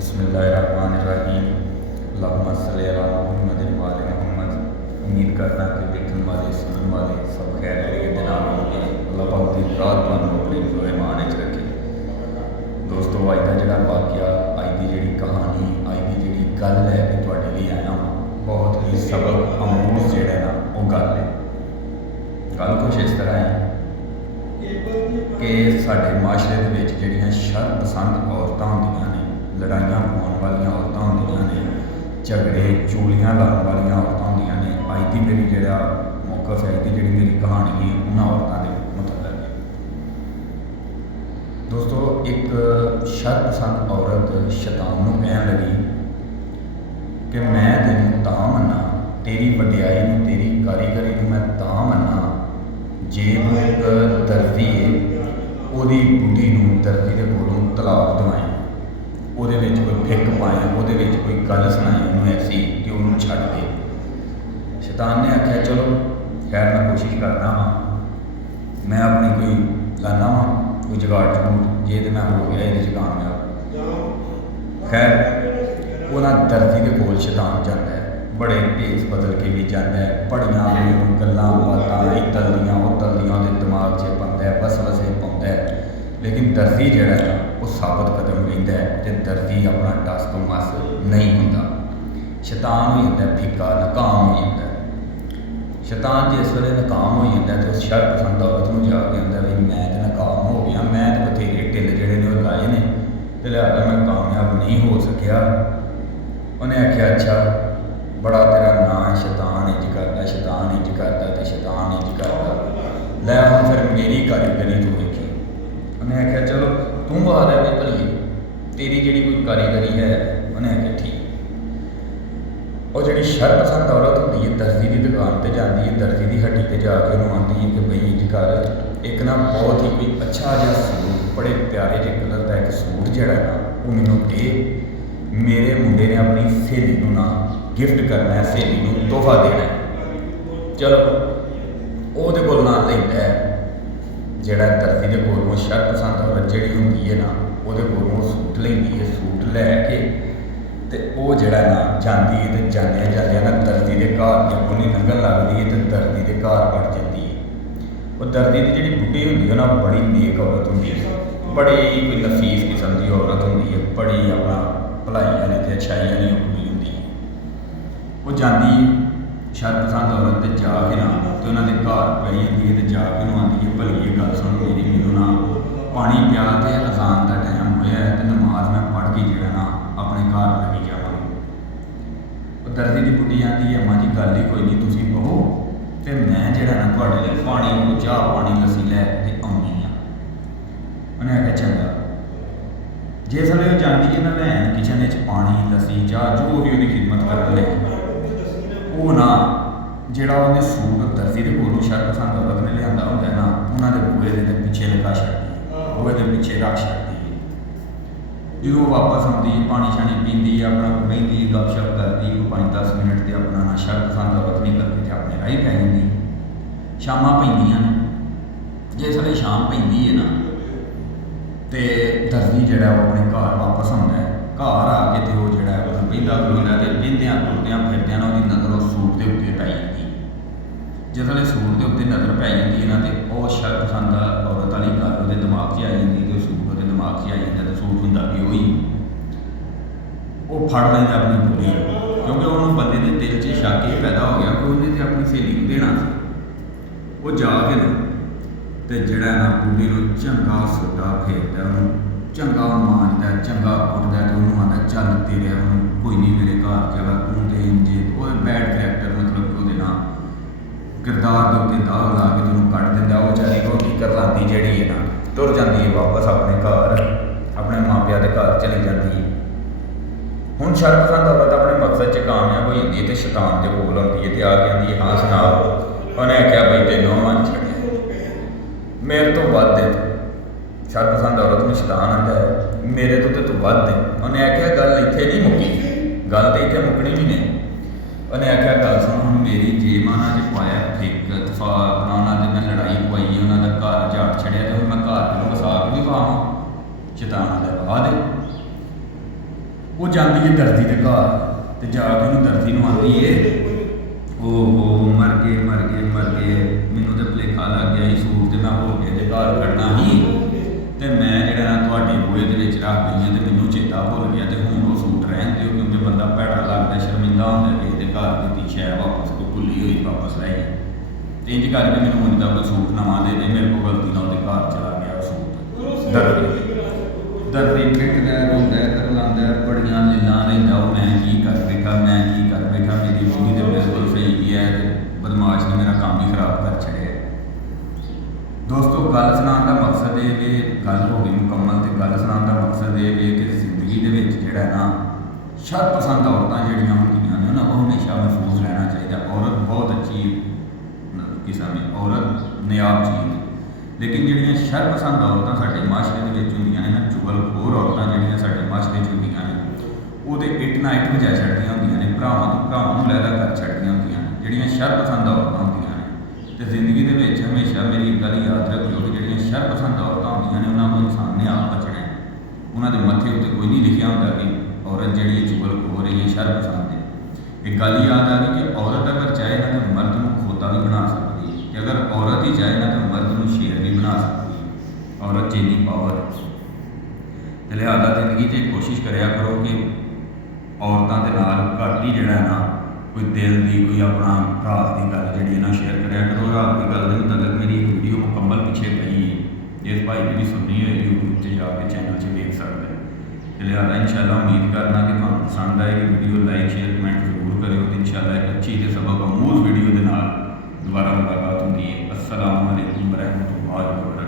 बिस्मिल्लाहिर्रहमानिर्रहीम। अल्लाहुम्मा सल्लि अला मुहम्मदिन व आले मुहम्मद। उम्मीद करना कि देखने वाले सुनने वाले सब खैर खैरियत दे नाल होंगे। अल्लाह पाक दी रात तुहानूं अपने रहमान विच रखे। दोस्तों, अज का जिहड़ा वाकिया, अज की जिहड़ी कहानी, अज की जिहड़ी गल लैके तुहाडे लई आया हां, बहुत ही सबक अमूज जिहड़ा ना वो गल है। गल कुछ इस तरह है कि साडे माशरे दे विच जिहड़ियां शर पसंद औरतां होंदियां ने, लड़ाइयां पाउण वालियां औरतां होंदियां ने, झगड़े चूलियां लाउण वालियां औरतां होंदियां ने। अज की मेरी जिहड़ा मौकफ है, अज की जिहड़ी मेरी कहानी है उन्हां औरतां दे मतलब है। दोस्तों, एक शर पसंद औरत शैतान नूं कहण लगी कि मैं तैनूं तां मन्ना, तेरी वडियाई नूं, तेरी कारीगरी नूं मैं तां मन्ना जे तूं एक दर्जी है, ਉਹਦੀ बुढ़ी नूं दर्जी के कोलों तलाक दवाएं, ਉਹਦੇ ਵਿੱਚ कोई फिक पाए, ਉਹਦੇ ਵਿੱਚ कोई गल सुनाए ਉਹਨੂੰ ऐसी कि ਉਹਨੂੰ छड्ड दे। शैतान ने आख्या चलो खैर मैं कोशिश करना वा, मैं अपनी कोई लाना वा कोई जुगाड़ जरूर, जे तो मैं हो गया ये कामयाब। खैर उन्हें दर्जी के कोल शैतान जाता है, बड़े भेस बदल के भी जाता है, बड़िया गल्लां बातां इतल दियां उतल दियां उहदे दिमाग 'च पाउंदा है, वसवसे पाउंदा है। लेकिन दर्जी जिहड़ा है वो साबत कदम रहिंदा है ते दर्जी अपना टस तो मस नहीं हुंदा। शैतान हो जाता है फिक्का, नाकाम हो जाता है। शैतान जिस वेले नाकाम हो जाता है तो उस शर पसंद औरत नूं जाके आंदा भी मैं तो नाकाम हो गया, मैं तो बथेरे ढिल जिहड़े ने वो लाए ने ते लिहाजा मैं कामयाब नहीं हो सकिया। उन्हें आख्या अच्छा बड़ा तेरा नां है, शैतान इंज करता, शैतान इंज करता तो शैतान इंज करता, लै हुण फिर मेरी कारीगरी तू वेखी। उन्हें आख्या चलो तू आ रहा है भलीए, तेरी जिहड़ी कोई कारीगरी है। उन्हें आख्या ठीक। और जिहड़ी शर पसंद औरत होंदी है दर्जी की दुकान पर जाती है, दर्जी की हट्टी पर जाके उन्होंने आती है कि बई इंज कर, एक ना बहुत ही कोई अच्छा जिहा सूट, बड़े प्यारे जे कलर का एक सूट जिहड़ा ना वो मैनूं दे, मेरे मुंडे ने अपनी सहेली नूं ना गिफ्ट करना है, सहेली नूं तोहफा देना है। चलो ਉਹਦੇ ਕੋਲ ना लैंदा है, ਜਿਹੜਾ दर्जी के कोलों शर पसंद औरत ਜਿਹੜੀ ਹੁੰਦੀ है ना ਉਹਦੇ ਕੋਲੋਂ सूट ਲੈਂਦੀ है। सूट लै के ਤੇ ਉਹ ਜਿਹੜਾ ਨਾ ਜਾਂਦੀ है ਤੇ ਜਾਂਦਿਆਂ ਜਾਂਦਿਆਂ ਨਾ दर्जी ਦੇ ਘਰ ਦੇ ਕੋਲ ਨਹੀਂ ਲੰਘਣ ਲੱਗਦੀ है ਤੇ दर्जी ਦੇ ਘਰ ਵੜ ਜਾਂਦੀ है। ਉਹ दर्जी ਦੀ ਜਿਹੜੀ ਬੁੱਢੀ ਹੁੰਦੀ है ਨਾ बड़ी नेक औरत ਹੁੰਦੀ है, बड़ी कोई नफीस किस्म की औरत ਹੁੰਦੀ है, बड़ी अपना भलाई वाली ते अच्छाई वाली कुड़ी ਹੁੰਦੀ है। वो जाती है शर पसंद औरत ते जाके ना तो उन्होंने घर बह जाती है, जाके उन्होंने आती है भली ये गल सुन मेरी, मैनू ना पानी पिया तो अजान का टाइम होया है तो नमाज मैं पढ़ के जो ना अपने घर लगी जावांगी। दर्जी की बुढ़ी आती है अम्मा जी गल ही कोई नहीं, तुसीं कहो तो मैं जो ना तुहाडे लई पानी चाह पानी लस्सी लैके आउंदी हाँ। उन्हें आख्या चंगा। जिस वे जाती है ना लैन किचन पानी लस्सी चाह जो भी उसकी खिदमत कर लगी, वो ना ਜਿਹੜਾ ਉਹਨੇ सूट दर्जी के कोलों शर पसंद औरत ने लिया होंगे ना उन्होंने बूहे के पिछे लगा छड्डदी, बूहे के पिछे रख छड्डदी है। जो वापस आती है पानी शानी पीती है, अपना बहती गपशप करती 5-10 मिनट से अपना ना शर पसंद औरत नहीं करती तो अपने राही पै जाती। शामां पैंदियां ने, जिस वे शाम पैंदी है ना तो दर्जी जो अपने घर वापस आता है, घर आके तो वो जो बहता खलोंदा तो बहद्या तुरद्या फिरद्या ना उसकी नज़र उस सूट के उत्ते पै जाती। जिस वे सूट के उत्ते नज़र पै जाती है ना तो वह शर पसंद औरत वाली गल वो दिमाग से आ जाती, तो सूट वो दिमाग से आ जाता, तो सूट होंदा भी वही वो फड़ लैंदा अपनी बुढ़ी, क्योंकि उन्होंने बंदे के दिल च शक ये पैदा हो गया कि उन्हें तो अपनी सहेली को देना सी। वो जाके ना तो जड़ा ना बुढ़ी को चंगा सोटा फेरदा, उन्होंने चंगा मांजदा, चंगा कुटदा, तो उन्होंने आंदा चल तेरे कोई नहीं मेरे घर चला तू तो इंजे, वो बैड करैक्टर मतलब कि वो किरदार के उत्ते दाग ला के तुम कट दिंदा। वो बेचारी रोटी कर लाती जी है ना तुर जाती है वापस अपने घर, अपने मापिया के घर चली जाती है। हुण शर पसंद औरत अपने मकसद च कामयाब हो जाती है तो शैतान के कोल आती है तो आके आती है हाँ सुनाओ। उन्हें आख्या बई तेनों मन छड्डिया मेरे तो वध दे। शर पसंद औरत में शैतान आंदा है मेरे तो तू वध दे। उन्हें आख्या गल इत्थे नहीं मुक्की, गल तो इत्थे मुकनी भी नहीं। उन्हें आख्या गल सुन हुण मेरी जे माना च पाया फिक तफा अपना उन्होंने मैं लड़ाई पवाई है, उन्होंने घर झाड़ छड़िया तो मैं घर फिर वसा के भी पावां। शैतान आंदा वाह दे। ਉਹ ਜਾਂਦੀ ਹੈ ਦਰਜੀ ਦੇ ਘਰ ਤੇ ਜਾ ਕੇ ਉਹਨੂੰ ਦਰਜੀ ਨੂੰ ਆਉਂਦੀ ਏ, ਓਹੋ ਮਰ ਗਏ ਮੈਨੂੰ ਤਾਂ ਭੁਲੇਖਾ ਲੱਗ ਗਿਆ ਸੀ, ਸੂਟ ਤੇ ਮੈਂ ਹੋ ਕੇ ਦੇ ਘਰ ਕੱਢਣਾ ਸੀ ਤੇ ਮੈਂ ਜਿਹੜਾ ਨਾ ਤੁਹਾਡੇ ਬੂਹੇ ਦੇ ਵਿੱਚ ਰੱਖ ਗਈ ਹਾਂ ਤੇ ਮੈਨੂੰ ਚੇਤਾ ਭੁੱਲ ਗਿਆ ਤੇ ਹੁਣ ਉਹ ਸੂਟ ਰਹਿਣ ਦਿਓ, ਕਿਉਂਕਿ ਬੰਦਾ ਭੈੜਾ ਲੱਗਦਾ, ਸ਼ਰਮਿੰਦਾ ਹੁੰਦਾ ਕਿਸੇ ਦੇ ਘਰ ਦੀ ਸ਼ੈ ਵਾਪਸ ਕੋਈ ਭੁੱਲੀ ਹੋਈ ਵਾਪਸ ਲੈ ਆਈ। ਤੇ ਇੰਝ ਕਰਕੇ ਮੈਨੂੰ ਹੁਣ ਦਾ ਕੋਈ ਸੂਟ ਨਵਾਂ ਦੇ ਦੇ, ਮੇਰੇ ਕੋਲ ਗਲਤੀ ਨਾਲ ਉਹਦੇ ਘਰ ਚਲਾ ਗਿਆ ਉਹ ਸੂਟ। ਦਰਦੀ ਪਿੱਟਦਾ ਰੋਂਦਾ ਕਰਲਾਉਂਦਾ ਬੜੀਆਂ ਲੀਲਾਂ ਲੈਂਦਾ, ਉਹ ਮੈਂ ਕੀ ਕਰ ਬੈਠਾ ਮੇਰੀ ਬੁੱਢੀ ਤੇ ਬਿਲਕੁਲ ਸਹੀ ਹੈ ਤੇ ਬਦਮਾਸ਼ ਨੇ ਮੇਰਾ ਕੰਮ ਹੀ ਖਰਾਬ ਕਰ ਛੱਡਿਆ। ਦੋਸਤੋ ਗੱਲ ਸੁਣਾਉਣ ਦਾ ਮਕਸਦ ਇਹ ਵੀ ਗੱਲ ਹੋ ਗਈ ਮੁਕੰਮਲ, ਤੇ ਗੱਲ ਸੁਣਾਉਣ ਦਾ ਮਕਸਦ ਇਹ ਵੀ ਕਿ ਜ਼ਿੰਦਗੀ ਦੇ ਵਿੱਚ ਜਿਹੜਾ ਨਾ ਸ਼ਰਪਸੰਦ ਔਰਤਾਂ ਜਿਹੜੀਆਂ ਹੁੰਦੀਆਂ ਨੇ ਉਹਨਾਂ ਨੂੰ ਹਮੇਸ਼ਾ ਮਹਿਫੂਜ਼ ਰਹਿਣਾ ਚਾਹੀਦਾ। ਔਰਤ ਬਹੁਤ ਅੱਛੀ ਕਿਸਮ ਹੈ, ਔਰਤ ਨਿਆਬ ਚੀਜ਼, ਲੇਕਿਨ ਜਿਹੜੀਆਂ ਸ਼ਰਪਸੰਦ ਔਰਤਾਂ ਸਾਡੇ ਮਾਸ਼ਰੇ ਦੇ ਵਿੱਚ ਹੁੰਦੀਆਂ ਨੇ ਨਾ, ਚੁਗਲਖੋਰ ਔਰਤਾਂ ਜਿਹੜੀਆਂ ਸਾਡੇ ਮਾਸ਼ਰੇ 'ਚ ਹੁੰਦੀਆਂ ਨੇ, ਉਹਦੇ ਇੱਟ ਨਾਲ ਇੱਟ ਵਜਾ ਛੱਡਦੀਆਂ ਹੁੰਦੀਆਂ ਨੇ, ਭਰਾਵਾਂ ਨੂੰ ਲਹਿਦਾ ਕਰ ਛੱਡਦੀਆਂ ਹੁੰਦੀਆਂ ਨੇ ਜਿਹੜੀਆਂ ਸ਼ਰਪਸੰਦ ਔਰਤਾਂ ਹੁੰਦੀਆਂ ਨੇ। ਤੇ ਜ਼ਿੰਦਗੀ ਦੇ ਵਿੱਚ ਹਮੇਸ਼ਾ ਮੇਰੀ ਇੱਕ ਗੱਲ ਯਾਦ ਰੱਖਿਓ ਕਿ ਜਿਹੜੀਆਂ ਸ਼ਰਪਸੰਦ ਔਰਤਾਂ ਹੁੰਦੀਆਂ ਨੇ ਉਹਨਾਂ ਨੂੰ ਇਨਸਾਨ ਨੇ ਆਪ ਬਚਣਾ। ਉਹਨਾਂ ਦੇ ਮੱਥੇ ਉੱਤੇ ਕੋਈ ਨਹੀਂ ਲਿਖਿਆ ਹੁੰਦਾ ਕਿ ਔਰਤ ਜਿਹੜੀ ਹੈ ਚੁਗਲਖੋਰ ਹੈ ਜਾਂ ਸ਼ਰਪਸੰਦ ਹੈ। ਇੱਕ ਗੱਲ ਯਾਦ ਆ ਗਈ ਕਿ ਔਰਤ ਅਗਰ ਚਾਹੇ ਨਾ ਤਾਂ ਮਰਦ ਨੂੰ ਖੋਤਾ ਵੀ ਬਣਾ ਸਕਦੀ ਹੈ, ਤੇ ਅਗਰ ਔਰਤ ਹੀ ਚਾਹੇ ਨਾ ਤਾਂ ਮਰਦ ਨੂੰ ਸ਼ੇਰ ਵੀ ਬਣਾ ਸਕਦੀ ਹੈ। ਔਰਤ 'ਚ ਇੰਨੀ ਪਾਵਰ ਹੈ। ਤੇ ਲਿਹਾਜ਼ਾ ਜ਼ਿੰਦਗੀ 'ਚ ਕੋਸ਼ਿਸ਼ ਕਰਿਆ ਕਰੋ ਕਿ ਔਰਤਾਂ ਦੇ ਨਾਲ ਘੱਟ ਹੀ ਜਿਹੜਾ ਨਾ ਕੋਈ ਦਿਲ ਦੀ ਕੋਈ ਆਪਣਾ ਰਾਤ ਦੀ ਗੱਲ ਜਿਹੜੀ ਹੈ ਨਾ ਸ਼ੇਅਰ ਕਰਿਆ ਕਰੋ। ਰਾਤ ਦੀ ਗੱਲ ਦੇ ਮੁਤਲਕ ਮੇਰੀ ਇੱਕ ਵੀਡੀਓ ਮੁਕੰਮਲ ਪਿੱਛੇ ਪਈ ਹੈ, ਜਿਸ ਭਾਈ ਨੇ ਵੀ ਸੁਣੀ ਹੋਈ YouTube 'ਤੇ ਜਾ ਕੇ ਚੈਨਲ 'ਚ ਵੇਖ ਸਕਦੇ। ਤੇ ਲਿਹਾਜ਼ਾ ਇਨਸ਼ਾਅੱਲਾ ਉਮੀਦ ਕਰਨਾ ਕਿ ਤੁਹਾਨੂੰ ਪਸੰਦ ਆਏਗੀ ਵੀਡੀਓ। ਲਾਈਕ ਸ਼ੇਅਰ ਕਮੈਂਟ ਜ਼ਰੂਰ ਕਰਿਓ ਤੇ ਇਨਸ਼ਾਅੱਲਾ ਇੱਕ ਅੱਛੀ ਤੇ ਸਬਕ ਆਮੂਜ਼ ਵੀਡੀਓ ਦੇ ਨਾਲ ਦੁਬਾਰਾ ਮੁਲਾਕਾਤ ਹੁੰਦੀ ਹੈ। अस्सलाम वालेकुम रहमतुल्लाहि व बरकातहू।